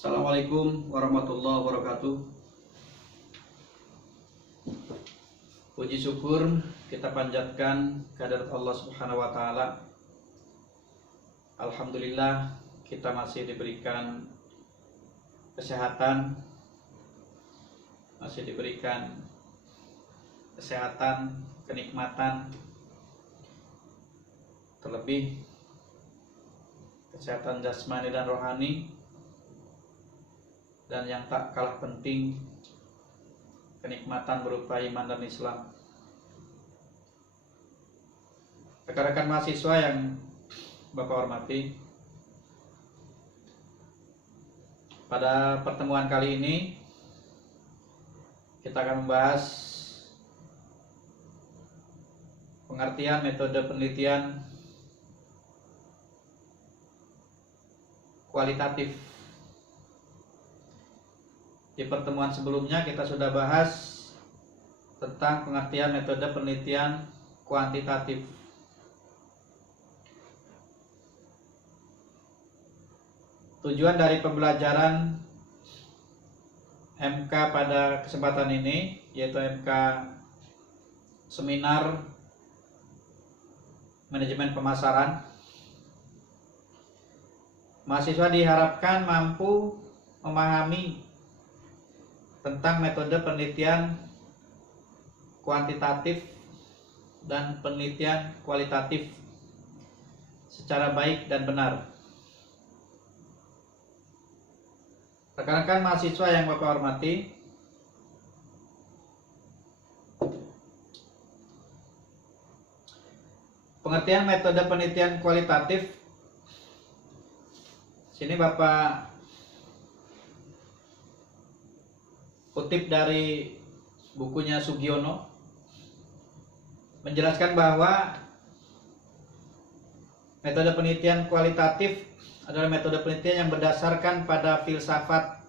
Assalamualaikum warahmatullahi wabarakatuh. Puji syukur kita panjatkan kehadirat Allah Subhanahu wa taala. Alhamdulillah kita masih diberikan kesehatan, kenikmatan, terlebih kesehatan jasmani dan rohani, dan yang tak kalah penting, kenikmatan berupa iman dan Islam. Rekan-rekan mahasiswa yang Bapak hormati, pada pertemuan kali ini kita akan membahas pengertian metode penelitian kualitatif. Di pertemuan sebelumnya kita sudah bahas tentang pengertian metode penelitian kuantitatif. Tujuan dari pembelajaran MK pada kesempatan ini yaitu MK Seminar Manajemen Pemasaran. Mahasiswa diharapkan mampu memahami tentang metode penelitian kuantitatif dan penelitian kualitatif secara baik dan benar. Rekan-rekan mahasiswa yang Bapak hormati, pengertian metode penelitian kualitatif, sini Bapak kutip dari bukunya Sugiono, menjelaskan bahwa metode penelitian kualitatif adalah metode penelitian yang berdasarkan pada filsafat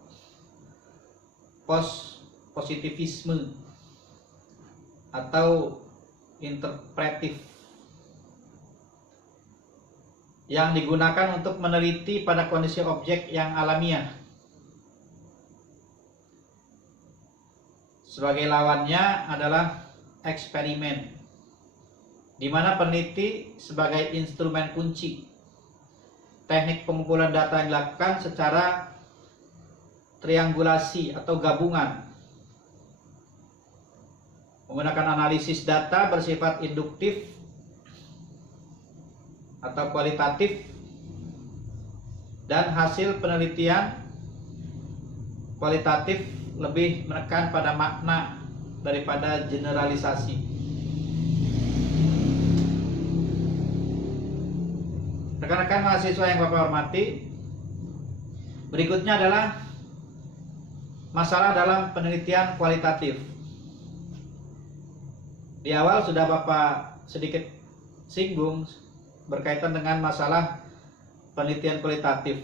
positivisme atau interpretif yang digunakan untuk meneliti pada kondisi objek yang alamiah. Sebagai lawannya adalah eksperimen, di mana peneliti sebagai instrumen kunci. Teknik pengumpulan data yang dilakukan secara triangulasi atau gabungan, menggunakan analisis data bersifat induktif atau kualitatif, dan hasil penelitian kualitatif lebih menekan pada makna daripada generalisasi. Rekan-rekan mahasiswa yang Bapak hormati, berikutnya adalah masalah dalam penelitian kualitatif. Di awal sudah Bapak sedikit singgung berkaitan dengan masalah penelitian kualitatif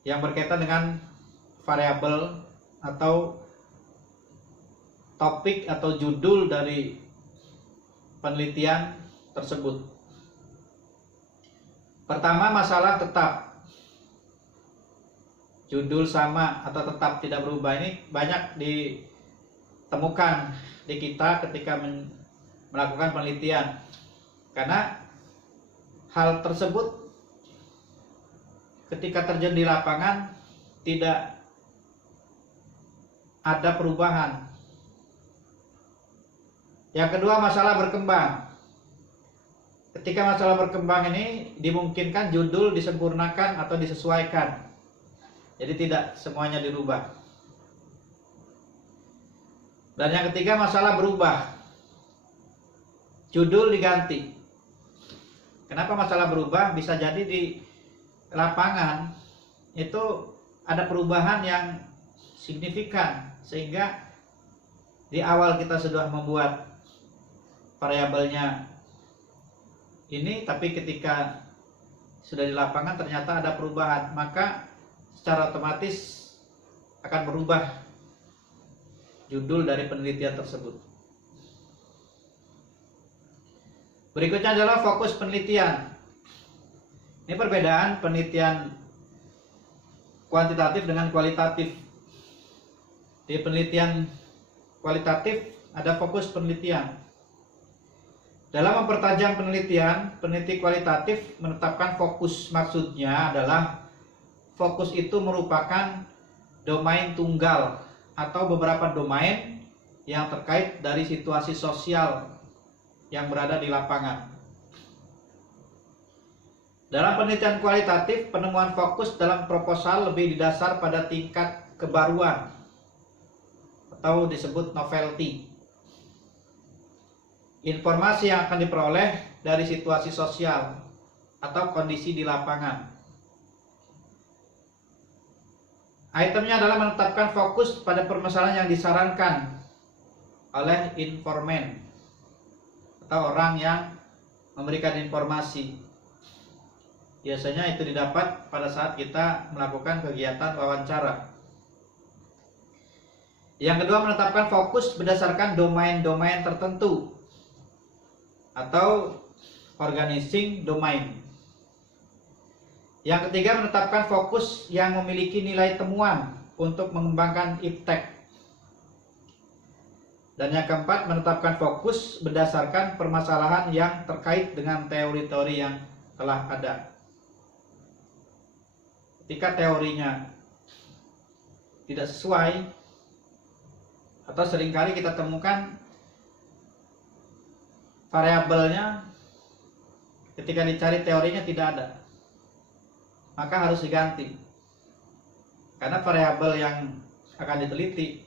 yang berkaitan dengan variabel atau topik atau judul dari penelitian tersebut. Pertama, masalah tetap. Judul sama atau tetap tidak berubah ini banyak ditemukan di kita ketika melakukan penelitian, karena hal tersebut ketika terjadi di lapangan tidak ada perubahan. Yang kedua, masalah berkembang. Ketika masalah berkembang ini dimungkinkan judul disempurnakan atau disesuaikan, jadi tidak semuanya dirubah. Dan yang ketiga, masalah berubah, judul diganti. Kenapa masalah berubah? Bisa jadi di lapangan itu ada perubahan yang signifikan, sehingga di awal kita sudah membuat variabelnya ini, tapi ketika sudah di lapangan ternyata ada perubahan, maka secara otomatis akan berubah judul dari penelitian tersebut. Berikutnya adalah fokus penelitian. Ini perbedaan penelitian kuantitatif dengan kualitatif. Di penelitian kualitatif ada fokus penelitian. Dalam mempertajam penelitian, peneliti kualitatif menetapkan fokus. Maksudnya adalah fokus itu merupakan domain tunggal atau beberapa domain yang terkait dari situasi sosial yang berada di lapangan. Dalam penelitian kualitatif, penemuan fokus dalam proposal lebih didasar pada tingkat kebaruan atau disebut novelty. Informasi yang akan diperoleh dari situasi sosial atau kondisi di lapangan. Itemnya adalah menetapkan fokus pada permasalahan yang disarankan oleh informan atau orang yang memberikan informasi. Biasanya itu didapat pada saat kita melakukan kegiatan wawancara. Yang kedua, menetapkan fokus berdasarkan domain-domain tertentu atau organizing domain. Yang ketiga, menetapkan fokus yang memiliki nilai temuan untuk mengembangkan iptek. Dan yang keempat, menetapkan fokus berdasarkan permasalahan yang terkait dengan teori-teori yang telah ada. Ketika teorinya tidak sesuai, atau seringkali kita temukan variabelnya ketika dicari teorinya tidak ada, maka harus diganti. Karena variabel yang akan diteliti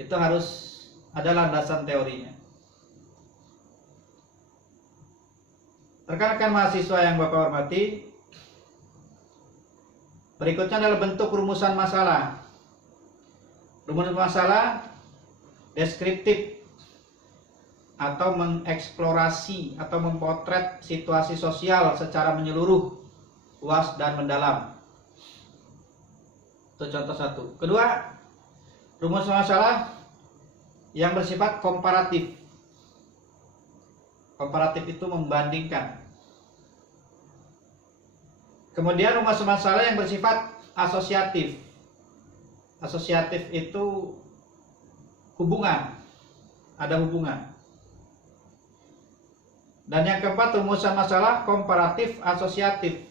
itu harus ada landasan teorinya. Rekan-rekan mahasiswa yang Bapak hormati, berikutnya adalah bentuk rumusan masalah. Rumusan masalah deskriptif atau mengeksplorasi atau memotret situasi sosial secara menyeluruh, luas dan mendalam. Itu contoh satu. Kedua, rumusan masalah yang bersifat komparatif. Komparatif itu membandingkan. Kemudian rumusan masalah yang bersifat asosiatif. Asosiatif itu hubungan, ada hubungan. Dan yang keempat, rumusan masalah komparatif asosiatif,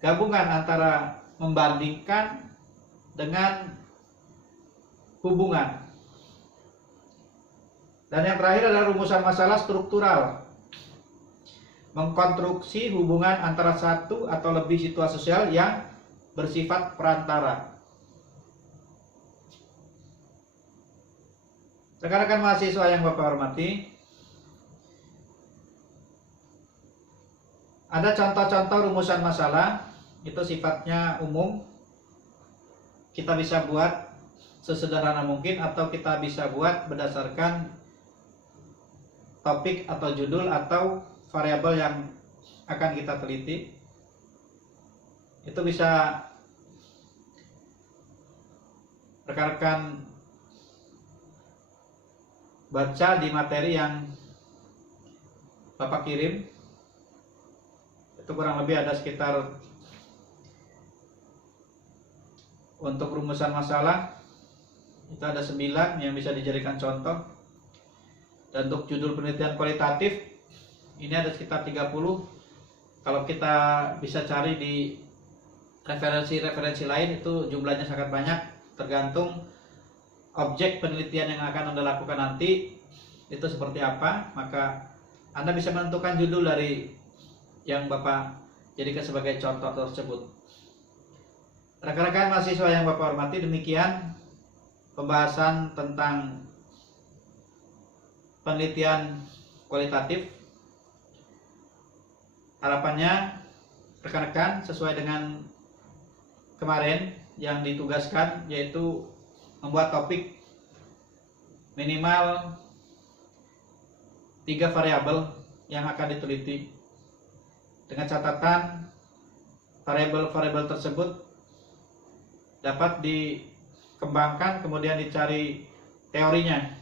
gabungan antara membandingkan dengan hubungan. Dan yang terakhir adalah rumusan masalah struktural, mengkonstruksi hubungan antara satu atau lebih situasi sosial yang bersifat perantara. Rekan-rekan mahasiswa yang Bapak hormati, ada contoh-contoh rumusan masalah, itu sifatnya umum. Kita bisa buat sesederhana mungkin atau kita bisa buat berdasarkan topik atau judul atau variabel yang akan kita teliti. Itu bisa rekan-rekan baca di materi yang Bapak kirim. Itu kurang lebih ada sekitar, untuk rumusan masalah itu ada 9 yang bisa dijadikan contoh. Dan untuk judul penelitian kualitatif ini ada sekitar 30. Kalau kita bisa cari di referensi-referensi lain itu jumlahnya sangat banyak, tergantung objek penelitian yang akan Anda lakukan nanti itu seperti apa, maka Anda bisa menentukan judul dari yang Bapak jadikan sebagai contoh tersebut. Rekan-rekan mahasiswa yang Bapak hormati, demikian pembahasan tentang penelitian kualitatif. Harapannya rekan-rekan sesuai dengan kemarin yang ditugaskan, yaitu membuat topik minimal 3 variabel yang akan diteliti, dengan catatan variabel-variabel tersebut dapat dikembangkan kemudian dicari teorinya.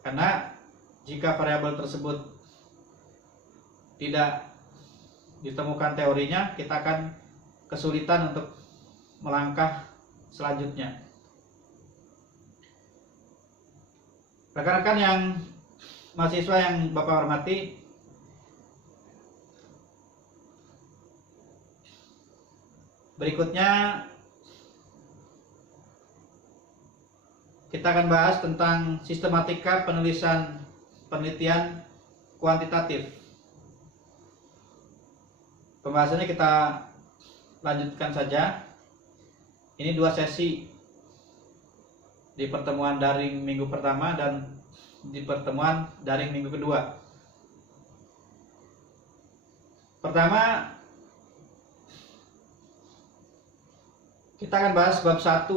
Karena jika variabel tersebut tidak ditemukan teorinya, kita akan kesulitan untuk melangkah selanjutnya. Rekan-rekan yang mahasiswa yang Bapak hormati, berikutnya kita akan bahas tentang sistematika penelitian kuantitatif. Pembahasannya kita lanjutkan saja. Ini 2 sesi di pertemuan daring minggu pertama dan di pertemuan daring minggu kedua. Pertama, kita akan bahas bab 1.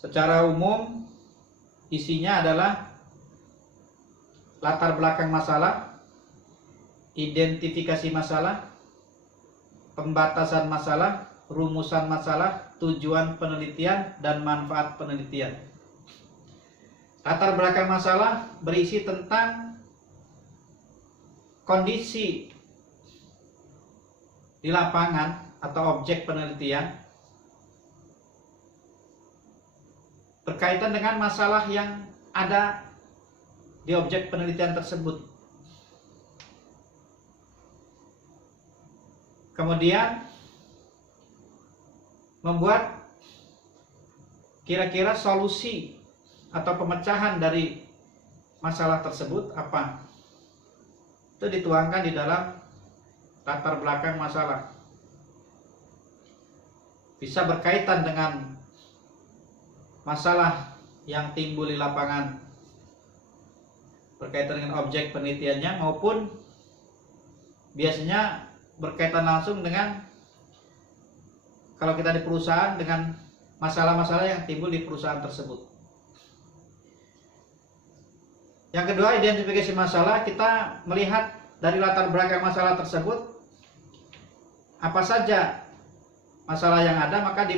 Secara umum isinya adalah latar belakang masalah, identifikasi masalah, pembatasan masalah, rumusan masalah, tujuan penelitian, dan manfaat penelitian. Latar belakang masalah berisi tentang kondisi di lapangan atau objek penelitian berkaitan dengan masalah yang ada di objek penelitian tersebut. Kemudian membuat kira-kira solusi atau pemecahan dari masalah tersebut apa. Itu dituangkan di dalam latar belakang masalah. Bisa berkaitan dengan masalah yang timbul di lapangan berkaitan dengan objek penelitiannya, maupun biasanya berkaitan langsung dengan, kalau kita di perusahaan, dengan masalah-masalah yang timbul di perusahaan tersebut. Yang kedua, identifikasi masalah. Kita melihat dari latar belakang masalah tersebut apa saja masalah yang ada, maka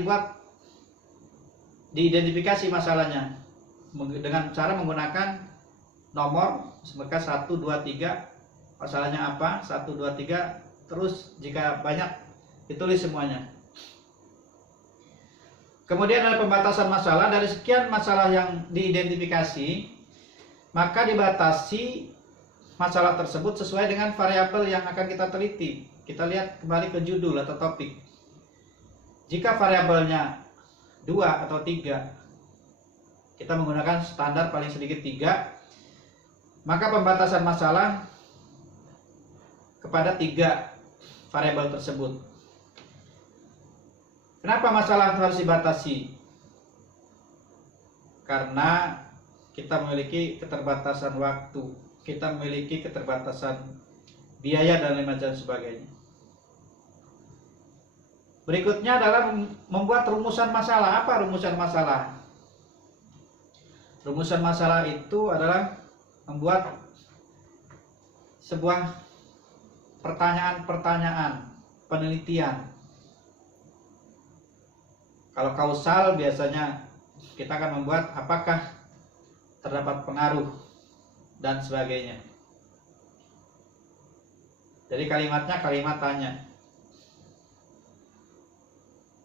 diidentifikasi masalahnya dengan cara menggunakan nomor, seperti 1, 2, 3, masalahnya apa, 1, 2, 3, terus jika banyak ditulis semuanya. Kemudian ada pembatasan masalah. Dari sekian masalah yang diidentifikasi, maka dibatasi masalah tersebut sesuai dengan variabel yang akan kita teliti. Kita lihat kembali ke judul atau topik. Jika variabelnya 2 atau 3, kita menggunakan standar paling sedikit 3, maka pembatasan masalah kepada 3 variabel tersebut. Kenapa masalah harus dibatasi? Karena kita memiliki keterbatasan waktu, kita memiliki keterbatasan biaya, dan lain macam sebagainya. Berikutnya adalah membuat rumusan masalah. Apa rumusan masalah? Rumusan masalah itu adalah membuat sebuah pertanyaan-pertanyaan penelitian. Kalau kausal biasanya kita akan membuat apakah terdapat pengaruh dan sebagainya. Jadi kalimatnya kalimat tanya.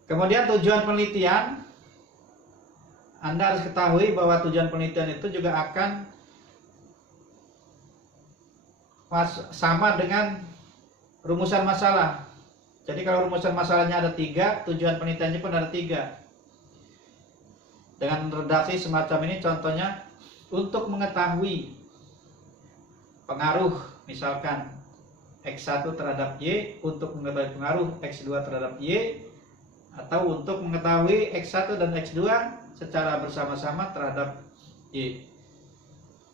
Kemudian tujuan penelitian, Anda harus ketahui bahwa tujuan penelitian itu juga akan sama dengan rumusan masalah. Jadi kalau rumusan masalahnya ada 3, tujuan penelitiannya pun ada 3. Dengan redaksi semacam ini, contohnya untuk mengetahui pengaruh, misalkan X1 terhadap Y, untuk mengetahui pengaruh X2 terhadap Y, atau untuk mengetahui X1 dan X2 secara bersama-sama terhadap Y.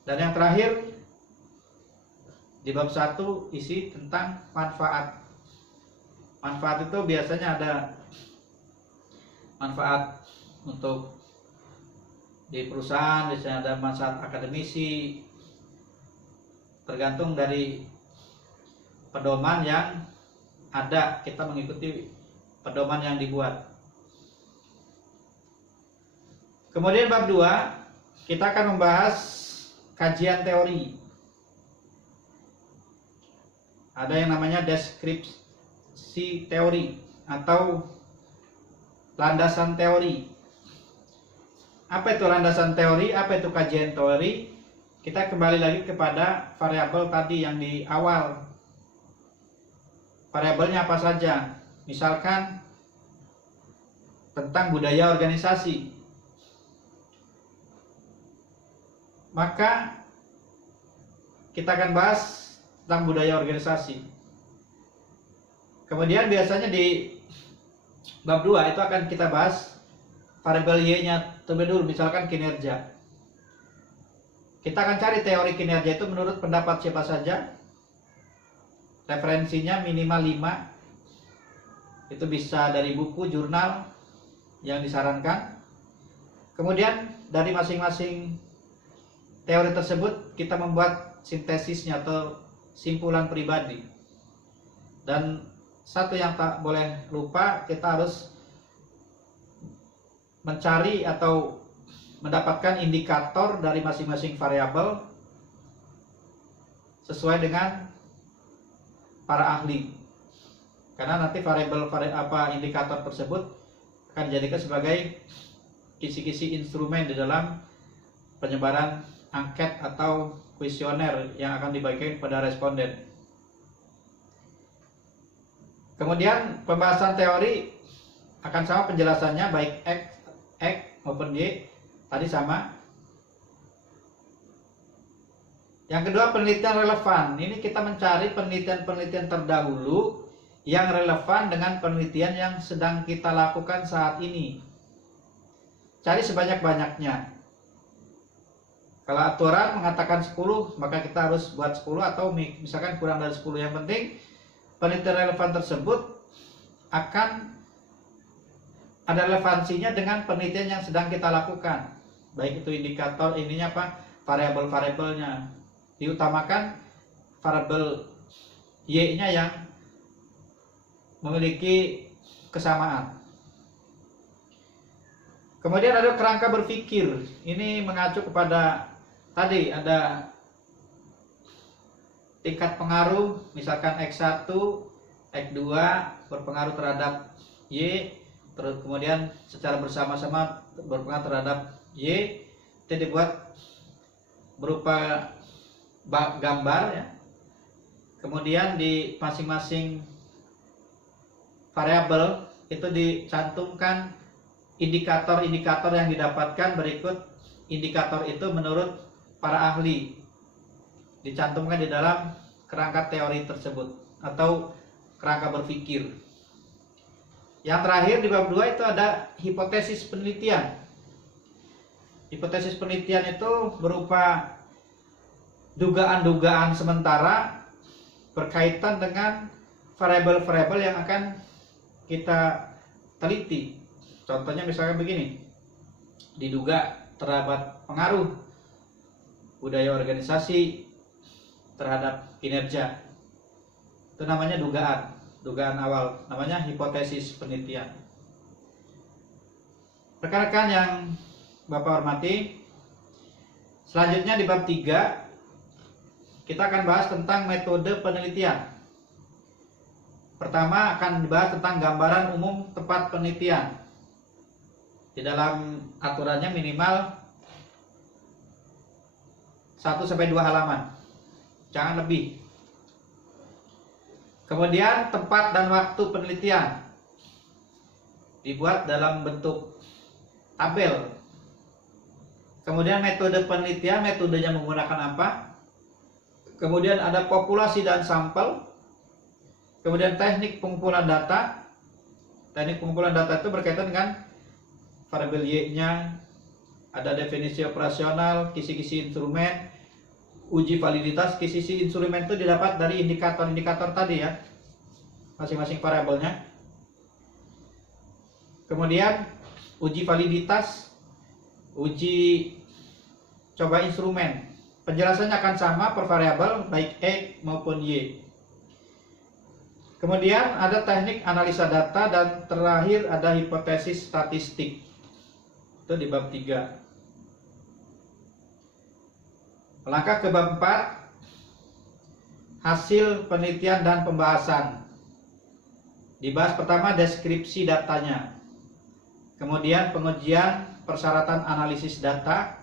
Dan yang terakhir di bab 1 isi tentang manfaat. Manfaat itu biasanya ada manfaat untuk di perusahaan, biasanya ada manfaat akademisi, tergantung dari pedoman yang ada. Kita mengikuti pedoman yang dibuat. Kemudian bab 2 kita akan membahas kajian teori. ada yang namanya deskripsi teori atau landasan teori. Apa itu landasan teori? Apa itu kajian teori? Kita kembali lagi kepada variabel tadi yang di awal. Variabelnya apa saja? Misalkan tentang budaya organisasi. Maka kita akan bahas tentang budaya organisasi. Kemudian biasanya di bab 2 itu akan kita bahas variabel Y-nya terlebih dulu, misalkan kinerja. Kita akan cari teori kinerja itu menurut pendapat siapa saja. Referensinya minimal 5. Itu bisa dari buku, jurnal yang disarankan. Kemudian dari masing-masing teori tersebut kita membuat sintesisnya atau simpulan pribadi. Dan satu yang tak boleh lupa, kita harus mencari atau mendapatkan indikator dari masing-masing variabel sesuai dengan para ahli. Karena nanti variabel indikator tersebut akan dijadikan sebagai kisi-kisi instrumen di dalam penyebaran angket atau kuesioner yang akan dibagikan kepada responden. Kemudian pembahasan teori akan sama penjelasannya, baik X maupun Y tadi sama. Yang kedua, penelitian relevan. Ini kita mencari penelitian-penelitian terdahulu yang relevan dengan penelitian yang sedang kita lakukan saat ini. Cari sebanyak-banyaknya. Kalau aturan mengatakan 10, maka kita harus buat 10, atau misalkan kurang dari 10. Yang penting penelitian relevan tersebut akan ada relevansinya dengan penelitian yang sedang kita lakukan. Baik itu indikator ininya apa, variabel-variabelnya. Diutamakan variabel Y-nya yang memiliki kesamaan. Kemudian ada kerangka berpikir. Ini mengacu kepada tadi ada tingkat pengaruh, misalkan X1, X2 berpengaruh terhadap Y, terus kemudian secara bersama-sama berpengaruh terhadap Y. Itu dibuat berupa gambar ya. Kemudian di masing-masing variabel itu dicantumkan indikator-indikator yang didapatkan berikut. Indikator itu menurut para ahli dicantumkan di dalam kerangka teori tersebut atau kerangka berpikir. Yang terakhir di bab 2 itu ada hipotesis penelitian. Hipotesis penelitian itu berupa dugaan-dugaan sementara berkaitan dengan variabel-variabel yang akan kita teliti. Contohnya misalkan begini, diduga terdapat pengaruh budaya organisasi terhadap kinerja. Itu namanya dugaan awal, namanya hipotesis penelitian. Rekan-rekan yang Bapak hormati, selanjutnya di bab 3 kita akan bahas tentang metode penelitian. Pertama akan dibahas tentang gambaran umum tempat penelitian. Di dalam aturannya minimal 1-2 halaman, jangan lebih. Kemudian tempat dan waktu penelitian dibuat dalam bentuk tabel. Kemudian metode penelitian, metodenya menggunakan apa? Kemudian ada populasi dan sampel. Kemudian teknik pengumpulan data. Teknik pengumpulan data itu berkaitan dengan variabel Y-nya. Ada definisi operasional, kisi-kisi instrumen, uji validitas. Kisi-kisi instrumen itu didapat dari indikator-indikator tadi ya, masing-masing variabelnya. Kemudian uji validitas, uji coba instrumen. Penjelasannya akan sama per variabel baik X maupun Y. Kemudian ada teknik analisa data, dan terakhir ada hipotesis statistik. Itu di bab 3. Melangkah ke bab 4. hasil penelitian dan pembahasan. Dibahas pertama deskripsi datanya, kemudian pengujian persyaratan analisis data,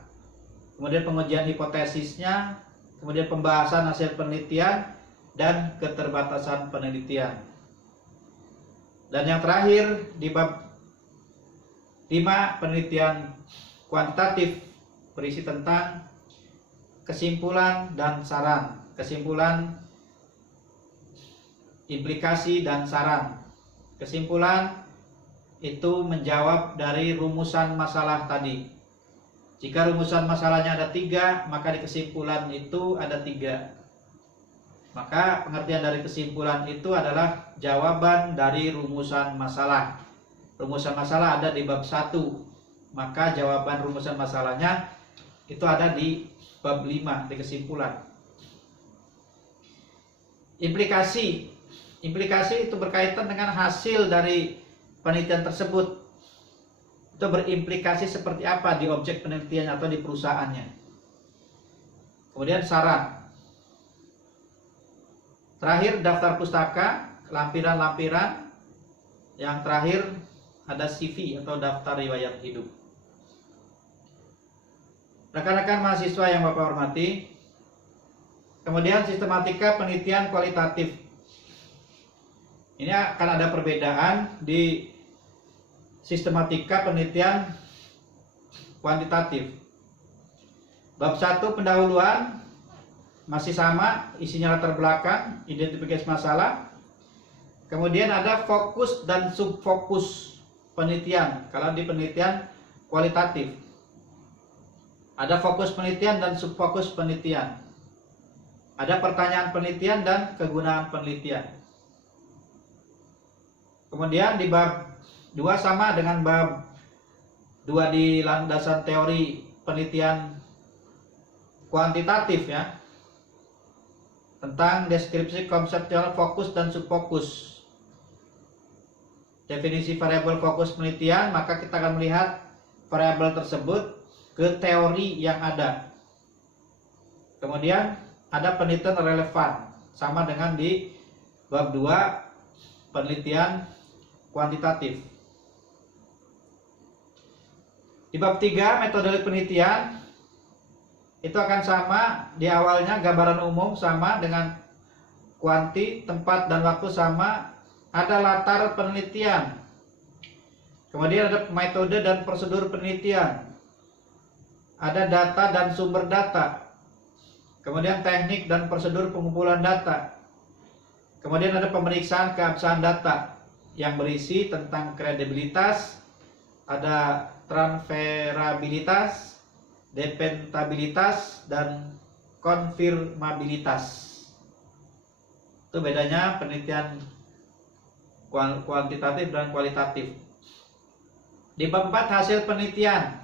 kemudian pengujian hipotesisnya, kemudian pembahasan hasil penelitian dan keterbatasan penelitian. Dan yang terakhir di bab 5, penelitian kuantitatif, berisi tentang kesimpulan dan saran, kesimpulan, implikasi dan saran. Kesimpulan itu menjawab dari rumusan masalah tadi. Jika rumusan masalahnya ada 3, maka di kesimpulan itu ada 3. Maka pengertian dari kesimpulan itu adalah jawaban dari rumusan masalah. Rumusan masalah ada di bab 1, maka jawaban rumusan masalahnya itu ada di bab 5, di kesimpulan. Implikasi itu berkaitan dengan hasil dari penelitian tersebut. Itu berimplikasi seperti apa di objek penelitian atau di perusahaannya. Kemudian saran. Terakhir daftar pustaka, lampiran-lampiran. Yang terakhir ada CV atau daftar riwayat hidup. Rekan-rekan mahasiswa yang Bapak hormati, kemudian sistematika penelitian kualitatif. Ini akan ada perbedaan di sistematika penelitian kuantitatif. Bab 1 pendahuluan masih sama, isinya latar belakang, identifikasi masalah. Kemudian ada fokus dan subfokus penelitian. Kalau di penelitian kualitatif ada fokus penelitian dan subfokus penelitian. Ada pertanyaan penelitian dan kegunaan penelitian. Kemudian di bab 2 sama dengan bab 2 di landasan teori penelitian kuantitatif ya. Tentang deskripsi konseptual fokus dan subfokus. Definisi variabel fokus penelitian, maka kita akan melihat variabel tersebut ke teori yang ada. Kemudian ada penelitian relevan, sama dengan di bab 2 penelitian kuantitatif. Di bab 3 metode penelitian itu akan sama, di awalnya gambaran umum sama dengan kuanti, tempat dan waktu sama, ada latar penelitian. Kemudian ada metode dan prosedur penelitian. Ada data dan sumber data. Kemudian teknik dan prosedur pengumpulan data. Kemudian ada pemeriksaan keabsahan data yang berisi tentang kredibilitas, ada transferabilitas, dependabilitas, dan konfirmabilitas. Itu bedanya penelitian kuantitatif dan kualitatif. Di bab 4 hasil penelitian.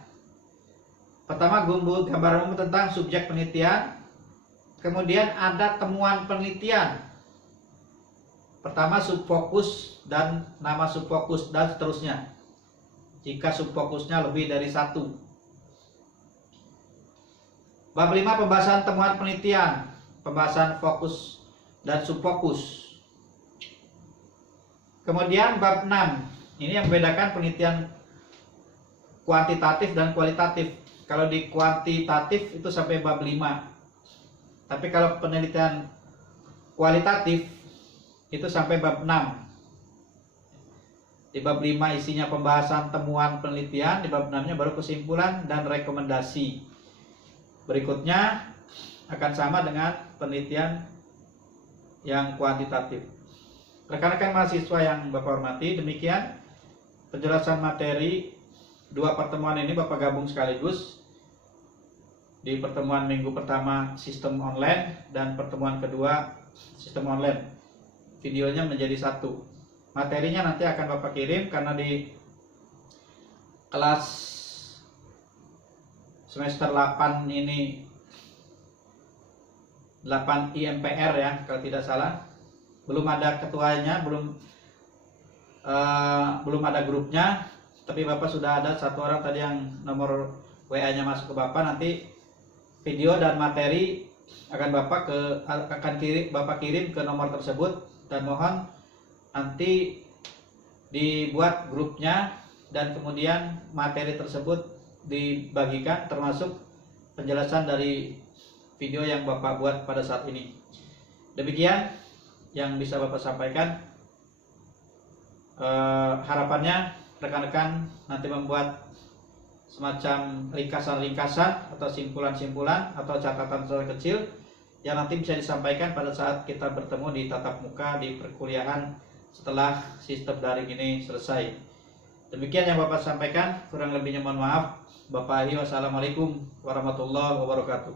Pertama gambaran umum tentang subjek penelitian. Kemudian ada temuan penelitian. Pertama subfokus dan nama subfokus dan seterusnya. Jika subfokusnya lebih dari 1. Bab 5 pembahasan temuan penelitian, pembahasan fokus dan subfokus. Kemudian bab 6, ini yang membedakan penelitian kuantitatif dan kualitatif. Kalau di kuantitatif itu sampai bab 5. Tapi kalau penelitian kualitatif itu sampai bab 6. Di bab 5 isinya pembahasan temuan penelitian, di bab 6-nya baru kesimpulan dan rekomendasi. Berikutnya akan sama dengan penelitian yang kuantitatif. Rekan-rekan mahasiswa yang Bapak hormati, demikian penjelasan materi 2 pertemuan ini Bapak gabung sekaligus. Di pertemuan minggu pertama sistem online dan pertemuan kedua sistem online. Videonya menjadi 1. Materinya nanti akan Bapak kirim karena di kelas semester 8 ini 8 IMPR ya kalau tidak salah. Belum ada ketuanya, belum ada grupnya, tapi Bapak sudah ada 1 orang tadi yang nomor WA-nya masuk ke Bapak. Nanti video dan materi Bapak kirim ke nomor tersebut, dan mohon nanti dibuat grupnya dan kemudian materi tersebut dibagikan, termasuk penjelasan dari video yang Bapak buat pada saat ini. Demikian yang bisa Bapak sampaikan. Harapannya rekan-rekan nanti membuat semacam ringkasan-ringkasan atau simpulan-simpulan atau catatan-catatan kecil yang nanti bisa disampaikan pada saat kita bertemu di tatap muka di perkuliahan setelah sistem daring ini selesai. Demikian yang Bapak sampaikan, kurang lebihnya mohon maaf. Bapak Wassalamualaikum warahmatullahi wabarakatuh.